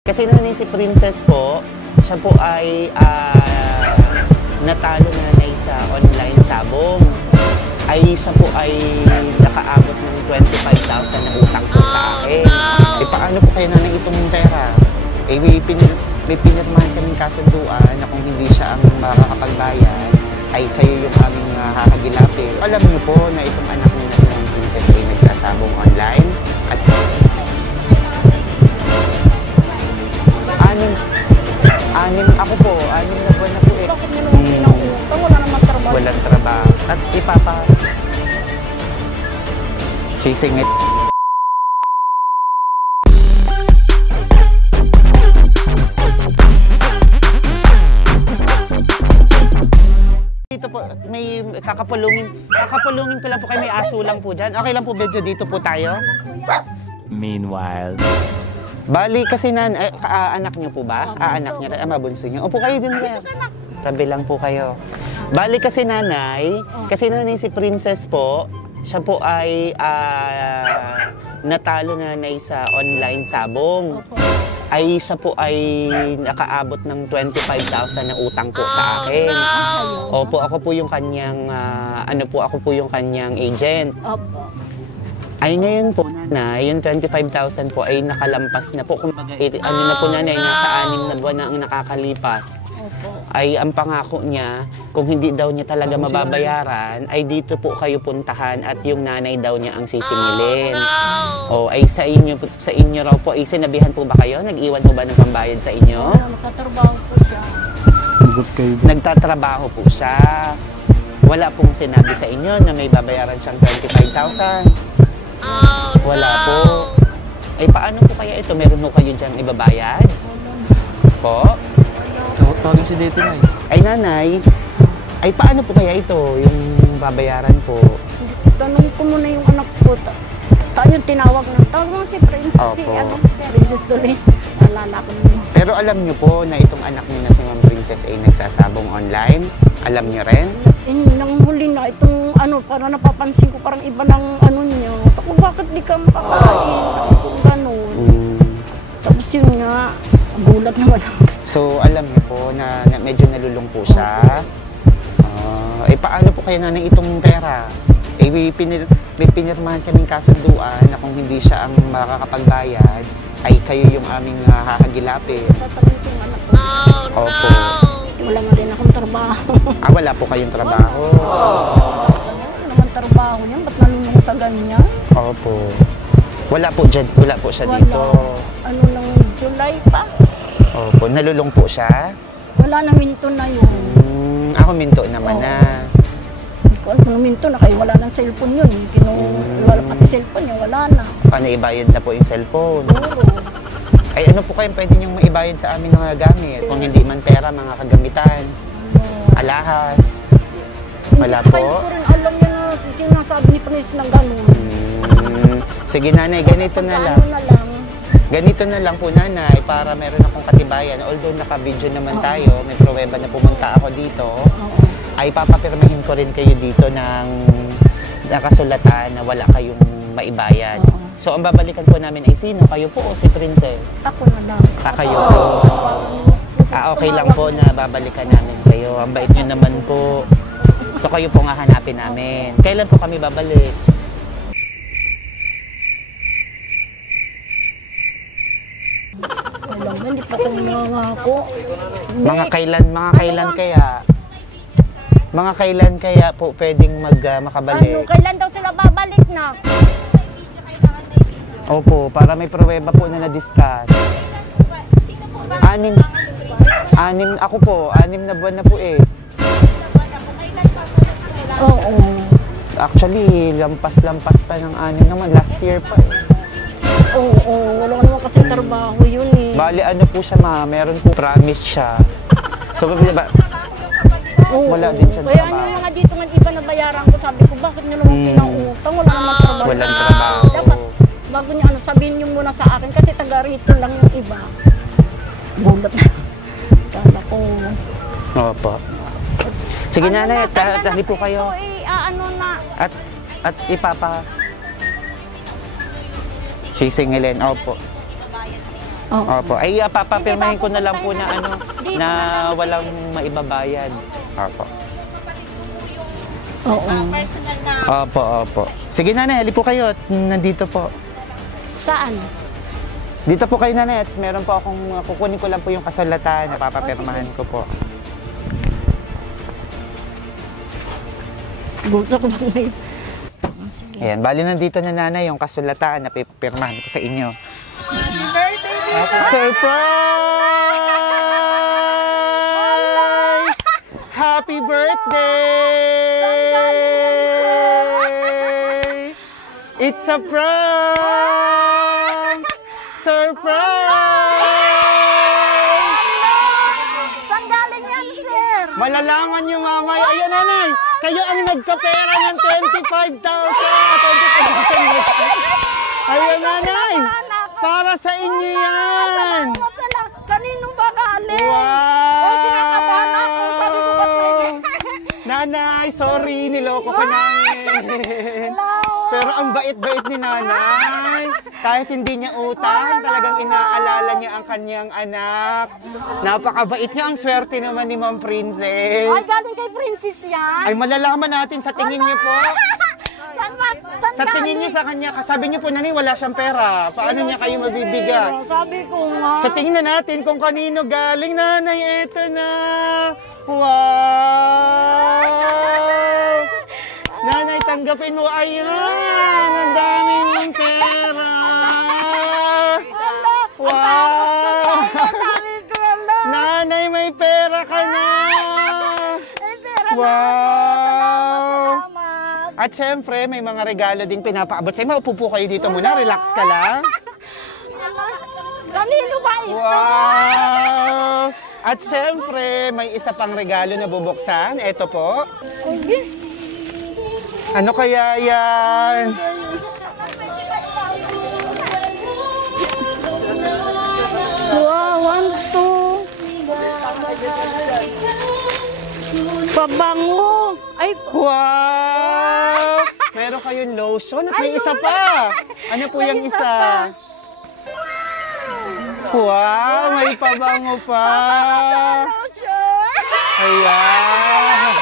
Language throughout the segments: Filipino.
Kasi nanay si Princess po, siya po ay natalo nanay sa online sabong. Siya po ay nakaabot ng 25,000 na utang po sa akin. Paano po kayo nanay itong pera? May pinirmahan kaming kasunduan na kung hindi siya ang makakapagbayad, ay kayo yung aming hakagilapin. Alam niyo po na itong anak niyo na si Ma'am Princess ay nagsasabong online at anim na buwan na po eh. Bakit nyo naman pinautang? Wala naman trabaho. Walang trabaho. At sisingit. Dito po, may kakapulungin ko lang po kayo, may aso lang po dyan. Okay lang po, medyo dito po tayo. Meanwhile, Bali kasi anak niyo po ba? Anak niya, mabunso niyo. Opo kayo din kayo. Tabi lang po kayo. Bali kasi nanay si Princess po, siya po ay natalo nanay sa online sabong. Siya po ay nakaabot ng 25,000 na utang po sa akin. Opo, ako po yung kanyang ako po yung kanyang agent. Opo. Ngayon po, nanay, yung 25,000 po ay nakalampas na po. Kumbaga, na po nanay, nasa 6 na buwan na ang nakakalipas. Opo. Ang pangako niya, kung hindi daw niya talaga mababayaran, ay dito po kayo puntahan at yung nanay daw niya ang sisingilin. Sa inyo raw po, sinabihan po ba kayo? Nag-iwan po ba ng pambayad sa inyo? Nagtatrabaho po siya. Nagtatrabaho po siya. Wala pong sinabi sa inyo na may babayaran siyang 25,000. Wala po. Paano po kaya ito? Meron po kayo dyan ibabayad? Po? tawagin si Dito na Nanay, paano po kaya ito? Yung babayaran po? Tanong ko muna yung anak ko. Tayo tinawag mo si Princess. Opo. Si Princess tuloy. Alala ko naman. Pero alam niyo po na itong anak niyo na si Ma'am Princess ay nagsasabong online? Alam niyo rin? Nang huli na itong para napapansin ko parang iba ng niya. Sabi ko, bakit di ka makakain? Sabi ko, gano'n. Tapos yun nga, gulat naman ako. So alam niyo po na medyo nalulung po siya. Paano po kayo nanay itong pera? May pinirmahan kaming kasunduan na kung hindi siya ang makakapagbayad, ay kayo yung aming hakagilapin. Tatanong ko yung anak ko. Opo. Wala nga rin akong trabaho. Wala po kayong trabaho. Wala naman trabaho yan. Ba't nalulung sa ganyan? Opo. Wala po siya dito. Ng July pa? Opo. Nalulung po siya? Wala na minto na yun. Ako minto naman na. Kung minto na kayo, wala nang cellphone yun. Wala pati cellphone yun, wala na. Paano ibayad na po yung cellphone? Siguro. Ano po kayong pwede niyong maibayad sa amin ng mga gamit? Kung hindi man pera, mga kagamitan, alahas. Wala po? Kaya ko rin alam niya na sinasabi ni Prince ng gano'n. Sige nanay, ganito na lang. Ganito na lang po nanay, para meron akong katibayan. Although naka-video naman tayo, may pruweba na pumunta ako dito, ay papapirmahin ko rin kayo dito ng nakasulatan na wala kayong maibayad. So ang babalikan po namin ay sino? Kayo po o si Princess? Ako na lang. Kayo po. Okay lang po na babalikan namin kayo. Ang bait nyo naman po. So kayo po nga hanapin namin. Kailan po kami babalik? Hindi pa kami ako. Mga kailan kaya po pwedeng makabalik? Kailan daw sila babalik na? Opo, para may pruweba po na na-discuss. 6 na buwan na po eh. Oo. Actually, lampas pa ng 6 naman. Last year pa eh. Oo, wala naman kasi trabaho yun eh. Bali, po siya meron po promise siya. So, wala din siya Kaya trabaho. nga dito nga iba na bayaran ko, sabi ko, bakit nyo naman pinautang? Wala naman trabaho. Walang trabaho. Dapat, bago niyo sabihin niyo muna sa akin, kasi taga rito lang yung iba. Gulat na. Kala ko. Opo. Sige nanay, tali po kayo. At sisingilin, opo. Oo. Opo. Ay, papapirmahin ko na lang po na Dito na na lang, walang maibabayad. Opo. Oo. Personal na. Opo, opo. Sige nanay, hali po kayo. Nandito po. Saan? Dito po kayo nanay at meron po akong kukunin ko lang po yung kasulatan na papapirmahan ko po. Gusto ko bang may... Ayan, bali nandito na nanay yung kasulatan na pipirmahan ko sa inyo. Surprise! Happy birthday! It's a prank! Surprise! Saan galing yan, sir? Malalaman niyo mamaya. Ayan nanay, kayo ang nagkapera ng 25,000. 25,000. Ayan nanay, para sa inyo yan. Kanino ba galing? Wow! Oy, kinakabahan ako. Sabi ko ba't may... Nanay, sorry, niloko ko namin. Pero ang bait-bait ni nanay. Kahit hindi niya utang, talagang inaalala niya ang kanyang anak. Napakabait niya. Ang swerte naman ni Ma'am Princess. Ay, galing kay Princess yan. Ay, malalaman natin sa tingin niyo po. Saan ba? Saan Sa tingin niyo sa kanya, kasabi niyo po nanay, wala siyang pera. Paano niya kayo mabibigyan? Sabi ko nga. Sa tingnan natin kung kanino galing. Nanay, eto na. Wow! Nanay, tanggapin mo. Ayan! Ang dami mong pera! Wow! Sabi ko lang. Nanay, may pera ka na! Ay, pera Wow! naman. At syempre, may mga regalo ding pinapaabot sa'yo. Maupo po kayo dito muna. Relax ka lang. Kanino ba ito? Wow! At syempre, may isa pang regalo na bubuksan. Ito po. Ano kaya yan? Wow, 1, 2. Pabango. Ay, Wow! Meron kayong lotion at may isa pa. Ano po yung isa isa? pa. Wow! May pabango pa. Ayan.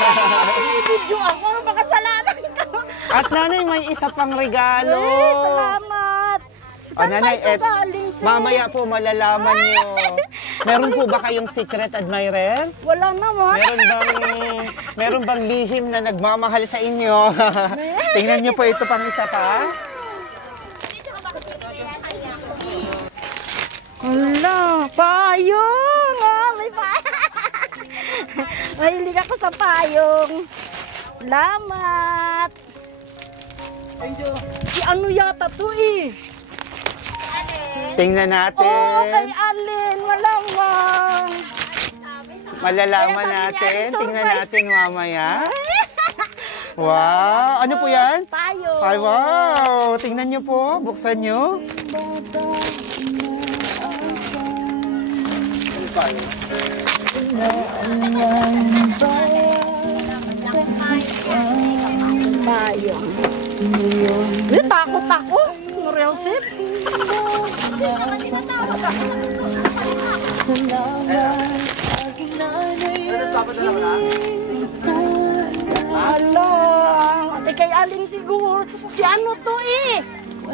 Video ako, makasalanan ko. At nanay, may isa pang regalo. Ay, salamat. O nanay, galing, sir? mamaya po malalaman nyo. Meron po ba kayong secret admirer? Wala naman. Meron bang lihim na nagmamahal sa inyo? Tingnan niyo po ito pang isa pa. Hala, payong! Oh, may payong! Mahilig ako sa payong. Salamat! Si ano yata to eh? Tingnan natin. Oh, kay Alin, malamang. Malalaman Kaya sabi natin. niya, Tingnan surprise. natin mamaya. Wow! Ano po yan? Payong. Ay, wow! Tingnan niyo po. Buksan niyo. Payong. Takot ako. Real sip. Alo, ate kay Aling siguro. Si ano to eh?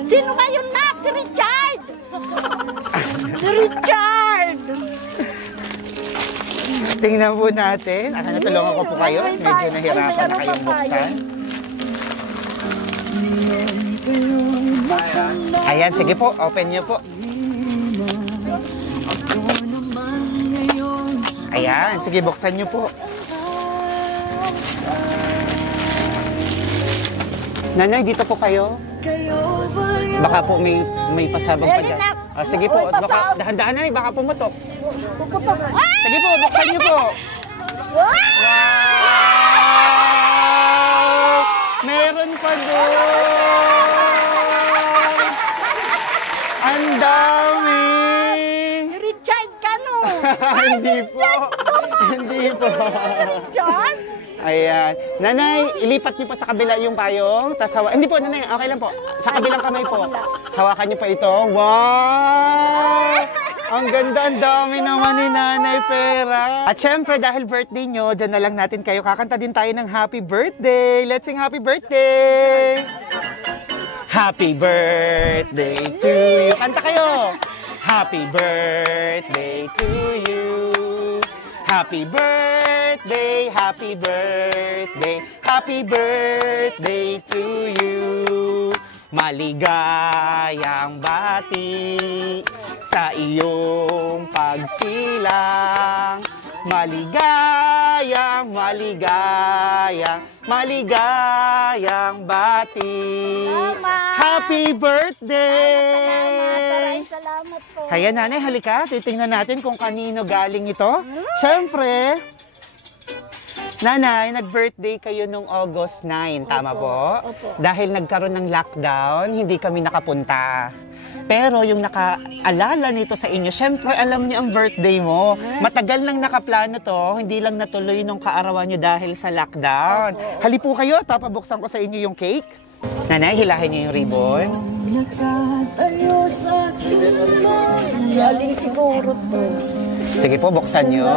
Sino ba yun, Nak? Si Richard! Si Richard! Tingnan po natin. Natulungan ko po kayo. Medyo nahirapan na kayong buksan. Ayan, sige po. Open niyo po. Ayan, sige, buksan niyo po. Nanay, dito po kayo. Baka po may pasabog pa dyan. Ah, sige po, baka dahan-dahan na baka pumutok. Puputok. Ay! Sige po, buksan niyo po. Wow! Meron pa doon! Ang dami! Richard ka no? Hindi po. Hindi po. Richard? Ayan. Nanay, ilipat niyo po sa kabila yung payong. Hindi po, nanay. Okay lang po. Sa kabilang kamay po. Hawakan niyo po ito. Wow! Ang ganda, ang dami naman ni Nanay pera. At syempre, dahil birthday nyo, dyan na lang natin kayo. Kakanta din tayo ng happy birthday. Let's sing happy birthday! Happy birthday to you. Kanta kayo! Happy birthday to you. Happy birthday, happy birthday, happy birthday to you. Maligayang bati sa iyong pagsilang. Maligayang, maligayang, maligayang bati. Happy birthday! Salamat po. Kaya nanay, halika. Titingnan natin kung kanino galing ito. Siyempre, nanay, nag-birthday kayo nung August 9, tama po? Opo. Dahil nagkaroon ng lockdown, hindi kami nakapunta. Pero yung nakaalala nito sa inyo, syempre alam niyo ang birthday mo. Matagal nang nakaplano to, hindi lang natuloy nung kaarawan niyo dahil sa lockdown. Hali po kayo, papabuksan ko sa inyo yung cake. Nanay, hilahin niyo yung ribbon. Galing siguro to. Sige po, buksan niyo.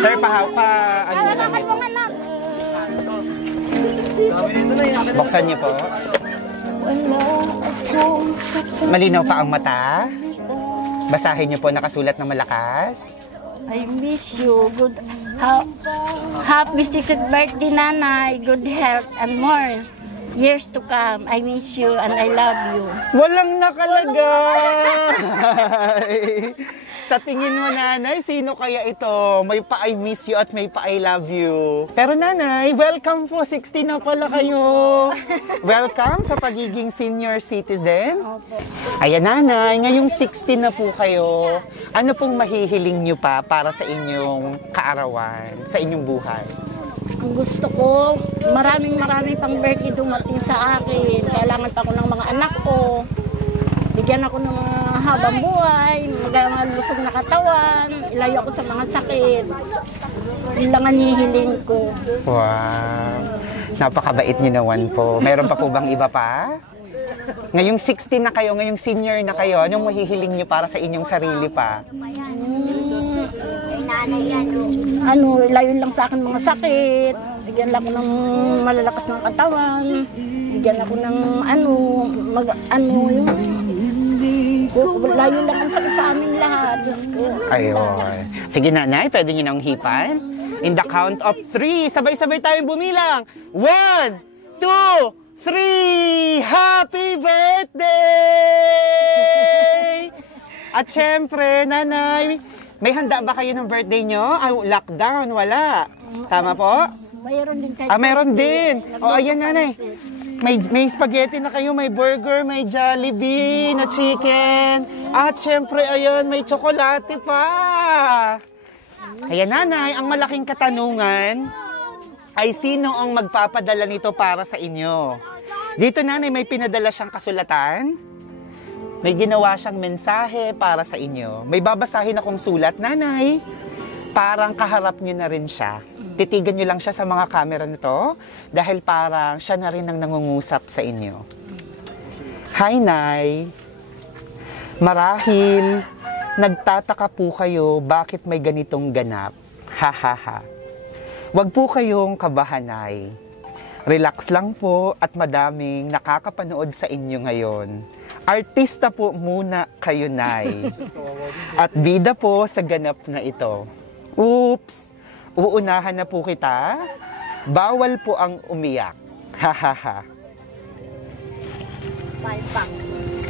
Sir, ano namin? Buksan niyo po. Malinaw pa ang mata. Basahin niyo po, nakasulat ng malakas. I miss you. Happy 60th birthday, Nanay. Good health and more years to come. I miss you and I love you. Walang nakalagay. Sa tingin mo, nanay, sino kaya ito? May pa I miss you at may pa I love you. Pero nanay, welcome po. 60 na pala kayo. Welcome sa pagiging senior citizen. Ayan, nanay, ngayong 60 na po kayo. Ano pong mahihiling nyo pa para sa inyong kaarawan, sa inyong buhay? Ang gusto ko, maraming pang birthday dumating sa akin. Kailangan pa ako ng mga anak ko. Bigyan ako ng habang buhay, mga lusog na katawan, ilayo ako sa mga sakit. Yun lang ang hihiling ko. Wow. Napakabait niyo naman po. Meron pa po bang iba pa? Ngayong 60 na kayo, ngayong senior na kayo, anong mahihiling niyo para sa inyong sarili pa? Ilayo lang sa akin mga sakit. Bigyan lang ako ng malalakas ng katawan. Bigyan ako ng layo lang ang sakit sa amin lahat. Diyos ko. Ayun. Sige nanay, pwede niyo nang hipan. In the count of 3, sabay-sabay tayong bumilang. 1, 2, 3! Happy birthday! At syempre, nanay, may handa ba kayo ng birthday nyo? Ay, lockdown, wala. Tama po? Mayroon din kayo. Meron din. O, ayan nanay. May spaghetti na kayo, may burger, may Jollibee na chicken. At syempre, ayan, may tsokolate pa. Ayan nanay, ang malaking katanungan ay sino ang magpapadala nito para sa inyo? Dito nanay, may pinadala siyang kasulatan. May ginawa siyang mensahe para sa inyo. May babasahin akong sulat, nanay. Parang kaharap nyo na rin siya. Titigan nyo lang siya sa mga camera nito dahil parang siya na rin ang nangungusap sa inyo. Hi, Nay. Marahil, nagtataka po kayo bakit may ganitong ganap. Ha, ha, ha. Huwag po kayong kabahan, Nay. Relax lang po at madaming nakakapanood sa inyo ngayon. Artista po muna kayo, Nay. At bida po sa ganap na ito. Oops! Uunahan na po kita. Bawal po ang umiyak. Ha, ha, ha.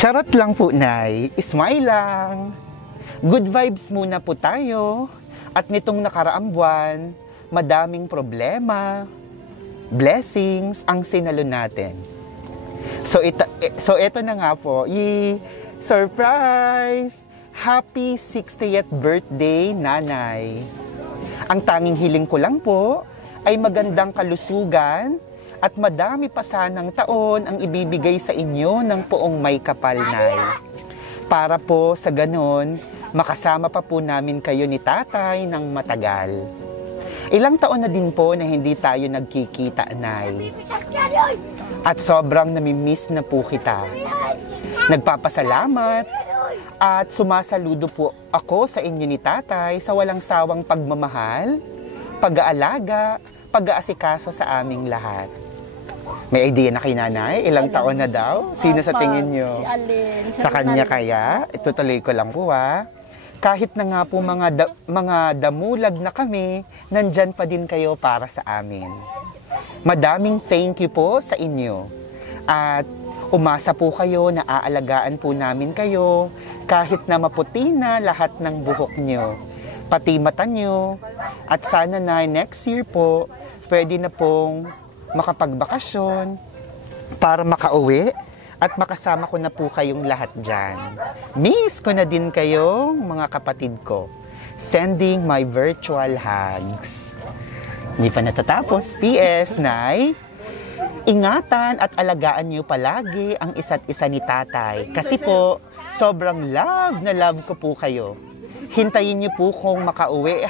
Charot lang po, Nay. Smile lang. Good vibes muna po tayo. At nitong nakaraang buwan, madaming problema, blessings ang sinalo natin. So ito na nga po, surprise! Happy 60th birthday, Nanay. Ang tanging hiling ko lang po ay magandang kalusugan at madami pa sanang taon ang ibibigay sa inyo ng poong may kapal, Nay. Para po sa ganon, makasama pa po namin kayo ni Tatay ng matagal. Ilang taon na din po na hindi tayo nagkikita, Nay. At sobrang namimiss na po kita. Nagpapasalamat At sumasaludo po ako sa inyo ni tatay sa walang sawang pagmamahal, pag-aalaga, pag-aasikaso sa aming lahat. May idea na kay nanay? Ilang taon na daw? Sino sa tingin nyo? Si Alin. Sa kanya kaya? Itutuloy ko lang po Kahit na nga po mga damulag na kami, nandyan pa din kayo para sa amin. Madaming thank you po sa inyo. At umasa po kayo na aalagaan po namin kayo kahit na maputi na lahat ng buhok nyo, pati mata nyo. At sana na next year po, pwede na pong makapagbakasyon para makauwi at makasama ko na po kayong lahat dyan. Miss ko na din kayong mga kapatid ko. Sending my virtual hugs. Hindi pa natatapos. PS, Nay, ingatan at alagaan niyo palagi ang isa't isa ni tatay. Kasi po, sobrang love na love ko po kayo. Hintayin niyo po kung makauwi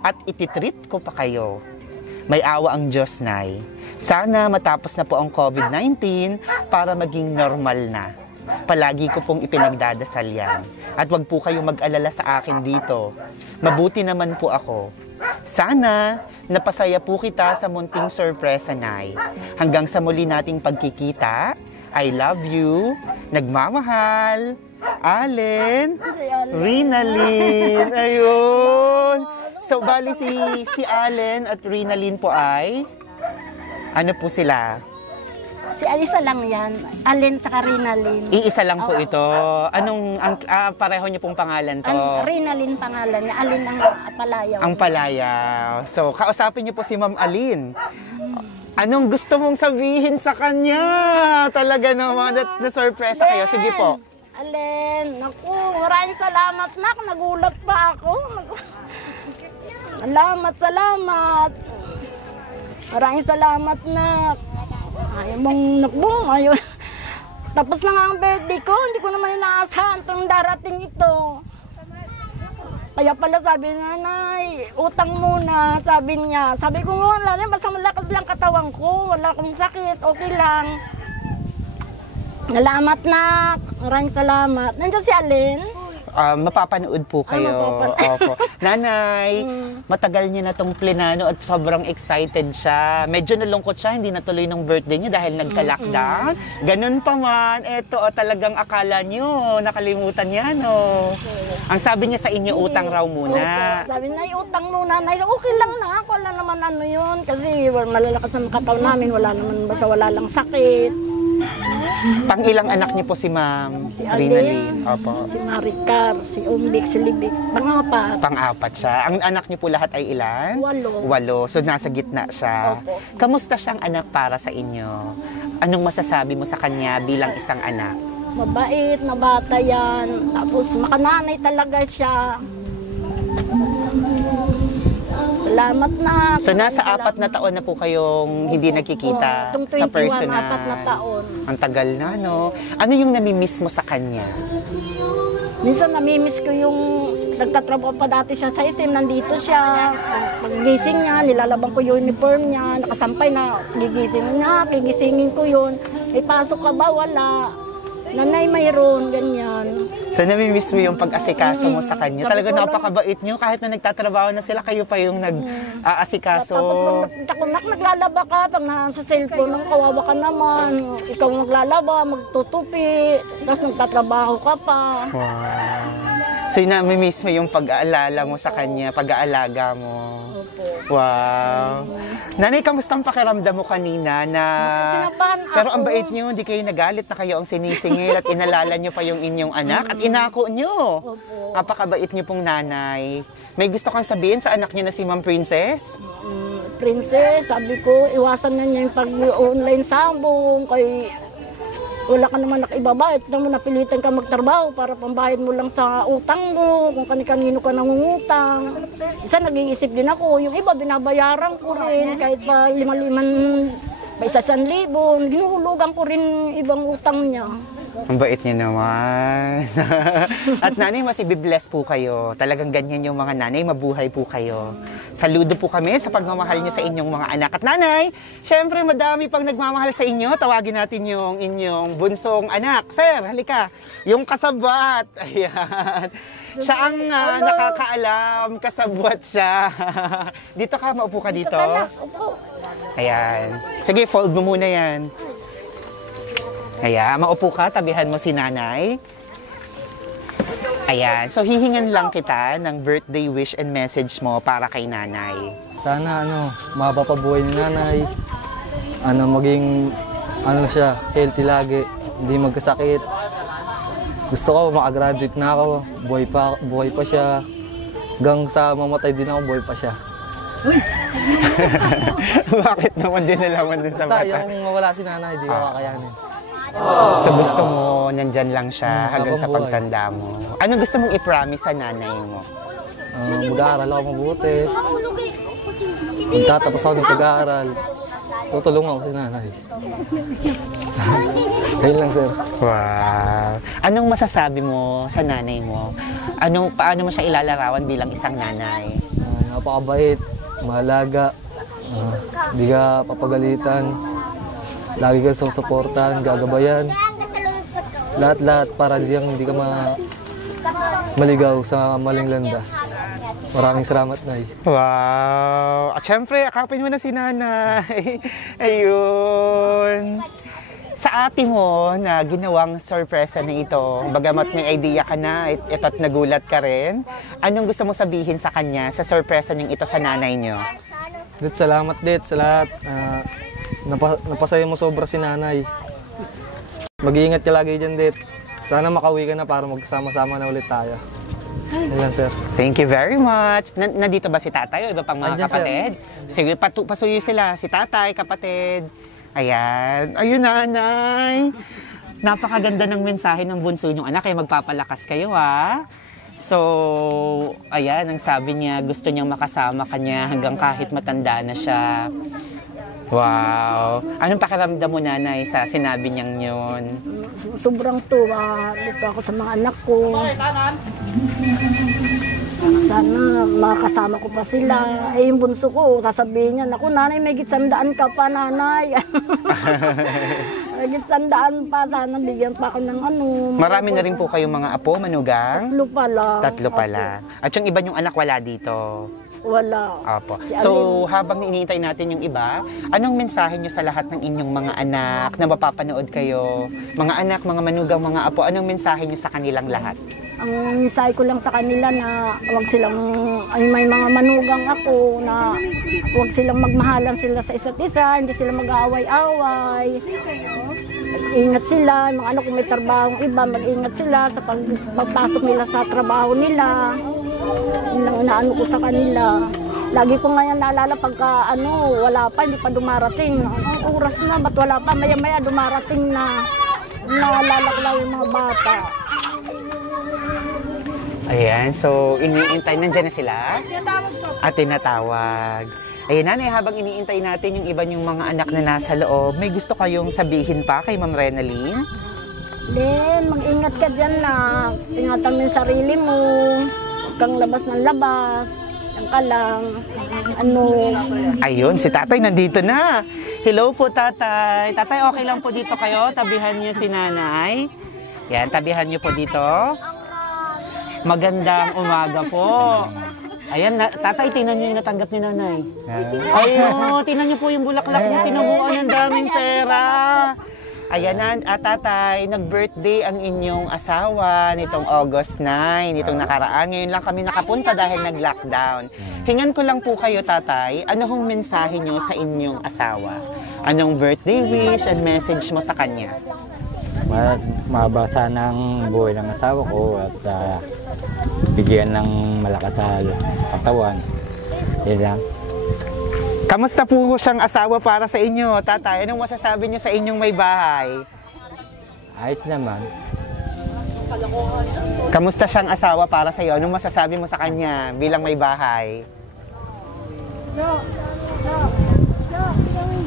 at ititreat ko pa kayo. May awa ang Diyos, Nay. Sana matapos na po ang COVID-19 para maging normal na. Palagi ko pong ipinagdadasal yan. At wag po kayong mag-alala sa akin dito. Mabuti naman po ako. Sana napasaya po kita sa munting sorpresa, Nay. Hanggang sa muli nating pagkikita, I love you, nagmamahal, Allen, Rinalyn. Ayun. So, bali si Allen at Rinalyn po ay, ano po sila? Si Alisa lang yan. Alin sa Rinalyn. Iisa lang po ito. Anong, pareho niyo pong pangalan to? Rinalyn pangalan niya. Alin ang palayaw. Ang palayaw. So, kausapin niyo po si Ma'am Alin. Anong gusto mong sabihin sa kanya? Talaga naman, na-surpresa kayo. Sige po. Alin, naku, maraming salamat, nak. Nagulat pa ako. Salamat. Maraming salamat, nak. Ayaw mong nakbong, ayaw. Tapos na nga ang birthday ko, hindi ko naman inaasahan itong darating ito. Kaya pala sabi ni nanay, utang muna, sabi niya. Sabi ko nga, wala basta malakas lang katawan ko, wala akong sakit, okay lang. Salamat, nak. Maraming salamat. Nandiyan si Alin? Mapapanood po kayo. Opo. Nanay, matagal niya na itong plinano at sobrang excited siya. Medyo nalungkot siya, hindi natuloy ng birthday niya dahil nagka-lockdown. Ganun pa man, eto talagang akala niyo, nakalimutan niya, no? Ang sabi niya sa inyo, utang raw muna. Opo. Sabi na, utang muna. Okay lang na, wala naman ano yun. Kasi malalakas ang katawan namin, wala naman, basta wala lang sakit. Pang ilang anak niyo po si Ma'am Si Rinalyn? Opo. Si Maricar, si Umbik, si Libik. Pang-apat. Pang-apat siya. Ang anak niyo po lahat ay ilan? 8. So nasa gitna siya. Opo. Kamusta siyang anak para sa inyo? Anong masasabi mo sa kanya bilang isang anak? Mabait na bata yan. Tapos makananay talaga siya. Salamat, na. So nasa 4 na taon na po kayong hindi nagkikita Itong sa 21, personal. 4 na taon. Ang tagal na, no? Ano yung namimiss mo sa kanya? Minsan namimiss ko yung nagtatrabaho pa dati siya sa SM, nandito siya. Paggising niya, nilalabang ko yung uniform niya, nakasampay na, gigisingin ko yun. May pasok ka ba? Wala. Nanay, mayroon, ganyan. So namimiss mo yung pag-asikaso mo sa kanya? Talaga napakabait nyo, kahit na nagtatrabaho na sila, kayo pa yung nag-aasikaso. Tapos naglalaba ka, pag nasa cellphone, kawawa ka naman. Ikaw maglalaba, magtutupi, tapos nagtatrabaho ka pa. Wow. So namimiss mo yung pag-aalala mo sa kanya, pag-aalaga mo. Opo. Wow. Nanay, kamusta ang pakiramdam mo kanina na... Kinabahan ako. Pero ang bait nyo, hindi kayo nagalit na kayo ang sinisingil at inalala nyo pa yung inyong anak at inako nyo. Opo. Napakabait nyo pong nanay. May gusto kang sabihin sa anak nyo na si Ma'am Princess? Princess, sabi ko, iwasan na niya yung pag-online sabong, kay wala ka naman nakibabayad, naman napilitan ka magtrabaho para pambayad mo lang sa utang mo, kung kani-kanino ka nangungutang. Isa nag-iisip din ako, yung iba binabayaran ko rin, kahit pa 5,000, pa 1,000, ginuhulugan ko rin ibang utang niya. Ang bait niyo naman. At nanay, mas ibibless po kayo. Talagang ganyan yung mga nanay, mabuhay po kayo. Saludo po kami sa pagmamahal niyo sa inyong mga anak. At nanay, syempre madami pang nagmamahal sa inyo. Tawagin natin yung inyong bunsong anak. Sir, halika. Yung kasabwat. Ayan. Siya ang nakakaalam. Kasabwat siya. Dito ka, maupo ka dito. Ayan. Sige, fold mo muna yan. Ayan, maupo ka, tabihan mo si nanay. Ayan, so hihingan lang kita ng birthday wish and message mo para kay nanay. Sana mapapabuhay ni nanay. Maging siya, healthy lagi, hindi magkasakit. Gusto ko makagraduate na ako, buhay pa siya. Hanggang sa mamatay din ako, buhay pa siya. Bakit naman din nalaman dun sa Basta mata? yung mawala si nanay, di ko kakayanin. So gusto mo, nandyan lang siya hanggang sa habang buhay. pagtanda mo. Ano gusto mong i-promise sa nanay mo? Mag-aaral ako mabuti. Magtatapos ako ng pag-aaral. Tutulungan ako si nanay. Ayun lang, sir. Wow. Anong masasabi mo sa nanay mo? Paano mo siya ilalarawan bilang isang nanay? Napakabait, mahalaga, di ka papagalitan, lagi ka susuportahan, gagabayan. Lahat-lahat para hindi ka maligaw sa maling landas. Maraming salamat, Nay. Wow! At syempre, akapin mo na si nanay. Ayun. Sa ate mo na ginawang sorpresa na ito, bagamat may idea ka na, ito't nagulat ka rin, anong gusto mo sabihin sa kanya sa sorpresa niyong ito sa nanay niyo? Dit, salamat dit sa lahat. Napasaya mo sobra si nanay. Mag-iingat ka lagi dyan, dit. Sana makauwi ka na para magsama-sama na ulit tayo. Ayan, sir. Thank you very much. Nandito ba si tatay o iba pang mga Andyan, kapatid? Sige, pasuyo sila. Si tatay, kapatid. Ayan. Ayun, nanay. Napakaganda ng mensahe ng bunso niyong anak. Kaya magpapalakas kayo, ha? So, ayan, ang sabi niya, gusto niyang makasama kanya hanggang kahit matanda na siya. Wow! Anong pakiramdam mo, nanay, sa sinabi niyang yun? Sobrang tuwa dito ako sa mga anak ko. Sana makasama ko pa sila. Yung bunso ko, sasabihin niya, naku nanay, may gitsandaan ka pa, nanay. May gitsandaan pa, sana bigyan pa ako ng Marami na rin po kayong mga apo, manugang? 3 pala. 3 pala. At yung iba niyong anak wala dito? Wala. Opo. Si So, habang iniintay natin yung iba, anong mensahe niyo sa lahat ng inyong mga anak na mapapanood kayo? Mga anak, mga manugang, mga apo, anong mensahe niyo sa kanilang lahat? Ang mensahe ko lang sa kanila na wag silang, may mga manugang ako na wag silang magmahalan sila sa isa't isa, hindi sila mag-aaway-away. Mag-ingat sila, mga ano kung may trabaho iba, mag-ingat sila sa pagpasok nila sa trabaho nila. Yun lang inaano ko sa kanila. Lagi ko ngayon naalala pagka wala pa, hindi pa dumarating. Ang oras na, ba't wala pa? Maya-maya dumarating na. Naalala ko lang yung mga bata. Ayan, so iniintay, nandiyan na sila? At tinatawag. Ayan, nanay, habang iniintay natin yung iba yung mga anak na nasa loob, may gusto kayong sabihin pa kay Ma'am Renaline? Then, mag-ingat ka dyan na. Ingatan mo yung sarili mo. Huwag kang labas ng labas. Diyan ka lang. Ayun, si tatay nandito na. Hello po, tatay. Tatay, okay lang po dito kayo? Tabihan niyo si nanay. Yan, tabihan niyo po dito. Magandang umaga po. Ayan, tatay, tingnan niyo yung natanggap ni nanay. Ayun, tingnan niyo po yung bulaklak niya. Tinubuan ng daming pera. Ayan na, tatay, nag-birthday ang inyong asawa nitong August 9, nitong nakaraan. Ngayon lang kami nakapunta dahil nag-lockdown. Hingan ko lang po kayo, tatay, ano hong mensahe nyo sa inyong asawa? Anong birthday wish and message mo sa kanya? Mabasa ng buhay ng asawa ko at bigyan ng malakas sa katawan. Yan lang. Kamusta po siyang asawa para sa inyo, tatay? Anong masasabi niyo sa inyong may bahay? Ayos naman. Kamusta siyang asawa para sa iyo? Anong masasabi mo sa kanya bilang may bahay?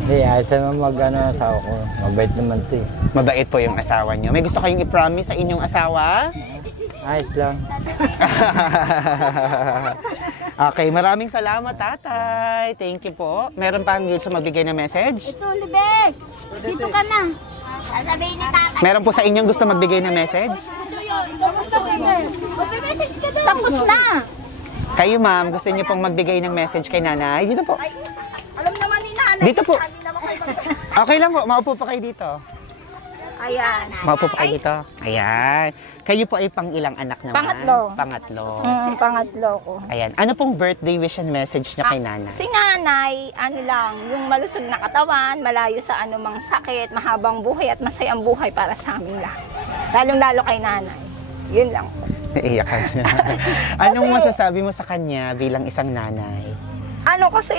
Hindi, ayos naman asawa ko. Mabait naman ito eh. Mabait po yung asawa niyo. May gusto kayong i-promise sa inyong asawa? Ayos lang. Okay, maraming salamat, tatay. Thank you po. Meron pa ang gusto magbigay ng message? Ito, Libek. Dito ka na. Sasabihin ni tatay. Meron po sa inyong gusto magbigay ng message? Tapos na. Kayo, ma'am, gusto niyo pong magbigay ng message kay nanay? Dito po. Alam naman ni nanay. Dito po. Hindi naman kayo Okay lang po. Maupo pa kayo dito. Ayan. Maupo pa kayo dito. Ayan. Kayo po ay pang-ilang anak naman? Pangatlo. Pangatlo. Pangatlo ko. Ayan. Ano pong birthday wish and message niya kay nanay? Si nanay, ano lang, yung malusog na katawan, malayo sa anumang sakit, mahabang buhay at masayang buhay para sa amin lahat. Lalong-lalo kay nanay. Yun lang po. Naiyak ka na. Anong masasabi mo sa kanya bilang isang nanay? Ano kasi,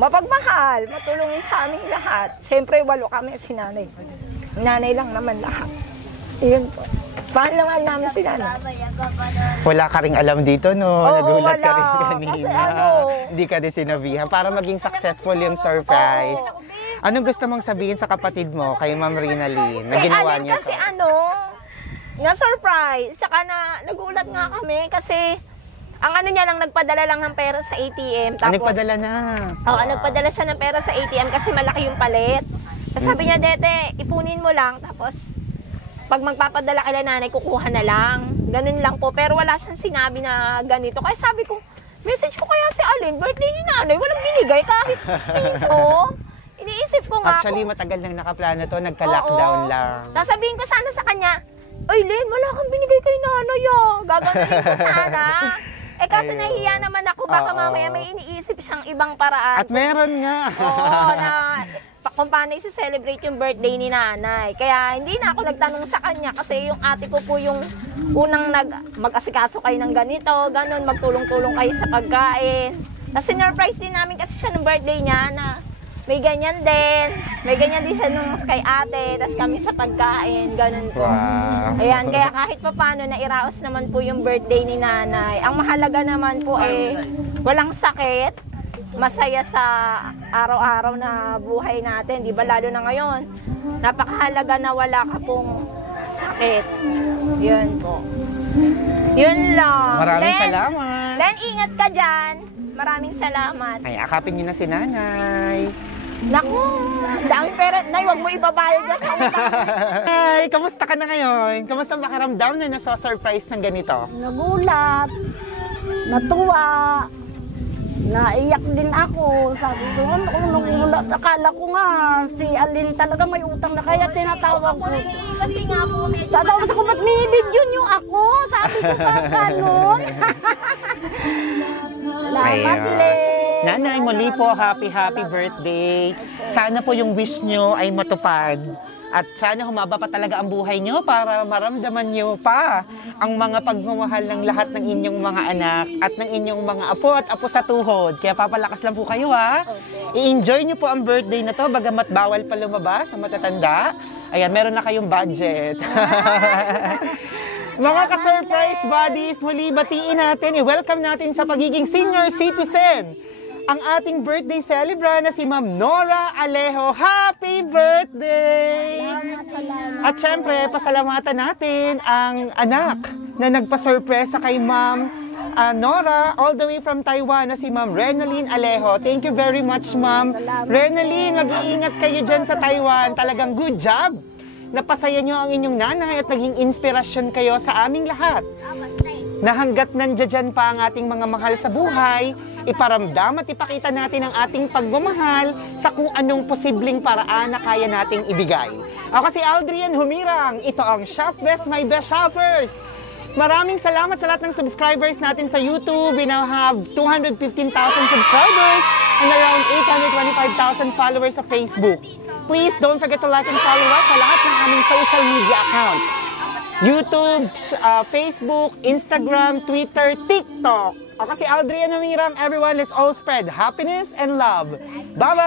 mapagmahal, matulungin sa aming lahat. Siyempre, 8 kami si nanay. Nanay lang naman lahat. Yun po. Mahal na mahal namin si nanay. Wala ka ring alam dito, no? Oo, Nagulat ka wala. rin kanina. Kasi Hindi ka rin sinabihan. Para maging successful yung surprise. Anong gusto mong sabihin sa kapatid mo, kay Ma'am Rinalyn, na ginawa Alin niya kasi to? na-surprise. Tsaka nagulat nga kami kasi ang niya lang, nagpadala lang ng pera sa ATM. Tapos, Nagpadala na. Oo, nagpadala siya ng pera sa ATM kasi malaki yung palit. Tapos sabi niya, Dete, ipunin mo lang. Tapos, pag magpapadala kay nanay, kukuha na lang. Ganun lang po. Pero wala siyang sinabi na ganito. Kaya sabi ko, message ko kaya si Alin, birthday ni nanay, walang binigay kahit piso. Iniisip ko nga Actually, kung- matagal nang nakaplano to. Nagka-lockdown Oo. lang. Tapos sabihin ko sana sa kanya, Oy, Len, wala kang binigay kay nanay ah. Gagawin ko sana. Eh kasi Ayun. nahihiya naman ako, baka Oo. mamaya may iniisip siyang ibang paraan. At meron nga. Oo, na kung paano i-celebrate yung birthday ni nanay. Kaya hindi na ako nagtanong sa kanya kasi yung ate ko po yung unang mag-asikaso kayo ng ganito, ganun, magtulong-tulong kayo sa pagkain. Tapos sinurprise din namin kasi siya ng birthday niya na may ganyan din. May ganyan din siya nung kay ate, tapos kami sa pagkain, ganun po. Wow. Ayan, kaya kahit pa paano, nairaos naman po yung birthday ni nanay. Ang mahalaga naman po walang sakit, masaya sa araw-araw na buhay natin, di ba? Lalo na ngayon, napakahalaga na wala ka pong sakit. Yun po. Yun lang. Maraming Len, salamat. Len, ingat ka dyan. Maraming salamat. Ay, akapin niyo na si nanay. Naku, dami pera. Nay, wag mo ibabayad na sa utang. Ay, kamusta ka na ngayon? Kamusta ang pakiramdam na nasa-surprise ng ganito? Nagulat. Natuwa. Naiyak din ako. Sabi ko, ano kung nagulat? Akala ko nga, si Alin talaga may utang na kaya tinatawag ko. Kasi nga po, Sabi ko, ba't binibidyo niyo ako? Sabi ko pa, ganun. Salamat, Ayun. Len. Nanay, muli po, happy birthday. Sana po yung wish nyo ay matupad. At sana humaba pa talaga ang buhay nyo para maramdaman nyo pa ang mga pagmamahal ng lahat ng inyong mga anak at ng inyong mga apo at apo sa tuhod. Kaya papalakas lang po kayo ha. I-enjoy nyo po ang birthday na to bagamat bawal pa lumabas sa matatanda. Ayan, meron na kayong budget. Mga ka-surprise buddies, muli batiin natin, i-welcome natin sa pagiging senior citizen ang ating birthday celebrant na si Ma'am Nora Alejo. Happy birthday! At syempre, pasalamatan natin ang anak na nagpa-surpresa kay Ma'am Nora all the way from Taiwan na si Ma'am Renalyn Alejo. Thank you very much, Ma'am. Renalyn, mag-iingat kayo dyan sa Taiwan. Talagang good job. Napasaya nyo ang inyong nanay at naging inspirasyon kayo sa aming lahat. Na hanggat nandiyan pa ang ating mga mahal sa buhay, iparamdam at ipakita natin ang ating pagmamahal sa kung anong posibleng paraan na kaya nating ibigay. Ako si Aldrian Humirang, ito ang Shop Best, My Best Shoppers. Maraming salamat sa lahat ng subscribers natin sa YouTube. We now have 215,000 subscribers and around 825,000 followers sa Facebook. Please don't forget to like and follow us sa lahat ng aming social media account. YouTube, Facebook, Instagram, Twitter, TikTok. Ako si Aldrian Humirang. Everyone, let's all spread happiness and love. Bye-bye!